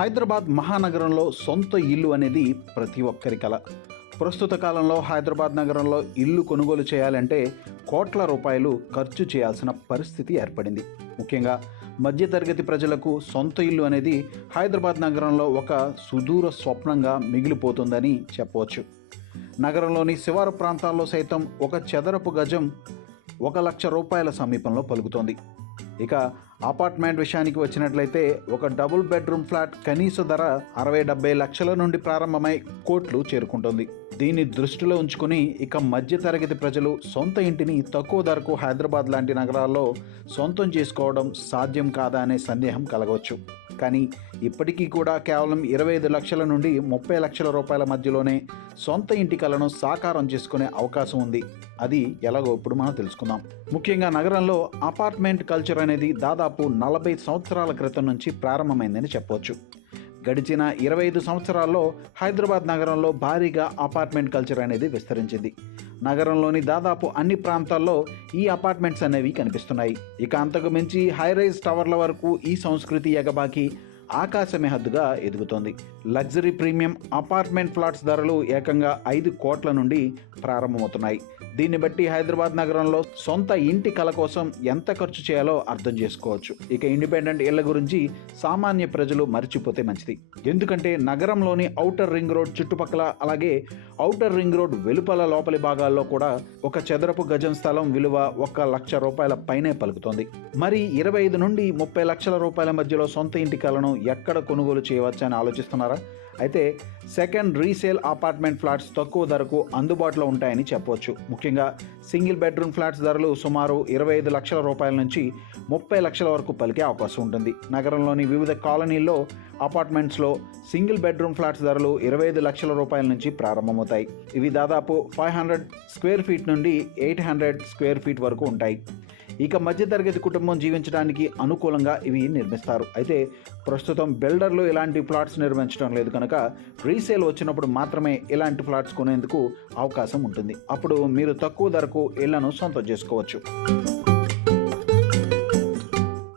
హైదరాబాద్ మహానగరంలో సొంత ఇల్లు అనేది ప్రతి ఒక్కరి కల. ప్రస్తుత కాలంలో హైదరాబాద్ నగరంలో ఇల్లు కొనుగోలు చేయాలంటే కోట్ల రూపాయలు ఖర్చు చేయాల్సిన పరిస్థితి ఏర్పడింది. ముఖ్యంగా మధ్యతరగతి ప్రజలకు సొంత ఇల్లు అనేది హైదరాబాద్ నగరంలో ఒక సుదూర స్వప్నంగా మిగిలిపోతుందని చెప్పవచ్చు. నగరంలోని శివారు ప్రాంతాల్లో సైతం ఒక చదరపు గజం 1,00,000 రూపాయల సమీపంలో పలుకుతోంది. ఇక అపార్ట్మెంట్ విషయానికి వచ్చినట్లయితే ఒక డబుల్ బెడ్రూమ్ ఫ్లాట్ కనీస ధర 60-70 లక్షల నుండి ప్రారంభమై కోట్లు చేరుకుంటుంది. దీన్ని దృష్టిలో ఉంచుకుని ఇక మధ్యతరగతి ప్రజలు సొంత ఇంటిని తక్కువ ధరకు హైదరాబాద్ లాంటి నగరాల్లో సొంతం చేసుకోవడం సాధ్యం కాదా అనే సందేహం కలగవచ్చు. కానీ ఇప్పటికీ కూడా కేవలం 25 లక్షల నుండి 30 లక్షల రూపాయల మధ్యలోనే సొంత ఇంటి కలను సాకారం చేసుకునే అవకాశం ఉంది. అది ఎలాగో ఇప్పుడు మనం తెలుసుకుందాం. ముఖ్యంగా నగరంలో అపార్ట్మెంట్ కల్చర్ అనేది దాదాపు 40 సంవత్సరాల క్రితం నుంచి ప్రారంభమైందని చెప్పవచ్చు. గడిచిన 25 సంవత్సరాల్లో హైదరాబాద్ నగరంలో భారీగా అపార్ట్మెంట్ కల్చర్ అనేది విస్తరించింది. నగరంలోని దాదాపు అన్ని ప్రాంతాల్లో ఈ అపార్ట్మెంట్స్ అనేవి కనిపిస్తున్నాయి. ఇక అంతకు మించి హైరైజ్ టవర్ల వరకు ఈ సంస్కృతి ఎగబాకి ఆకాశమే హద్దుగా ఎదుగుతోంది. లగ్జరీ ప్రీమియం అపార్ట్మెంట్ ఫ్లాట్స్ ధరలు ఏకంగా 5 కోట్ల నుండి ప్రారంభమవుతున్నాయి. దీన్ని బట్టి హైదరాబాద్ నగరంలో సొంత ఇంటి కల కోసం ఎంత ఖర్చు చేయాలో అర్థం చేసుకోవచ్చు. ఇక ఇండిపెండెంట్ ఇళ్ల గురించి సామాన్య ప్రజలు మర్చిపోతే మంచిది. ఎందుకంటే నగరంలోని ఔటర్ రింగ్ రోడ్ చుట్టుపక్కల, అలాగే ఔటర్ రింగ్ రోడ్ వెలుపల లోపలి భాగాల్లో కూడా ఒక చదరపు గజం స్థలం విలువ 1,00,000 రూపాయల పైనే పలుకుతోంది. మరి 25 నుండి 30 లక్షల రూపాయల మధ్యలో సొంత ఇంటి కలను ఎక్కడ కొనుగోలు చేయవచ్చని ఆలోచిస్తున్నారా? అయితే సెకండ్ రీసేల్ అపార్ట్మెంట్ ఫ్లాట్స్ తక్కువ ధరకు అందుబాటులో ఉంటాయని చెప్పవచ్చు. ముఖ్యంగా సింగిల్ బెడ్రూమ్ ఫ్లాట్స్ ధరలు సుమారు 25 లక్షల రూపాయల నుంచి 30 లక్షల వరకు పలికే అవకాశం ఉంటుంది. నగరంలోని వివిధ కాలనీల్లో అపార్ట్మెంట్స్లో సింగిల్ బెడ్రూమ్ ఫ్లాట్స్ ధరలు 25 లక్షల రూపాయల నుంచి ప్రారంభమవుతాయి. ఇవి దాదాపు 500 స్క్వేర్ ఫీట్ నుండి 800 స్క్వేర్ ఫీట్ వరకు ఉంటాయి. ఇక మధ్యతరగతి కుటుంబం జీవించడానికి అనుకూలంగా ఇవి నిర్మిస్తారు. అయితే ప్రస్తుతం బిల్డర్లు ఇలాంటి ఫ్లాట్స్ నిర్మించడం లేదు కనుక రీసేల్ వచ్చినప్పుడు మాత్రమే ఇలాంటి ఫ్లాట్స్ కొనేందుకు అవకాశం ఉంటుంది. అప్పుడు మీరు తక్కువ ధరకు ఇళ్లను సొంతం చేసుకోవచ్చు.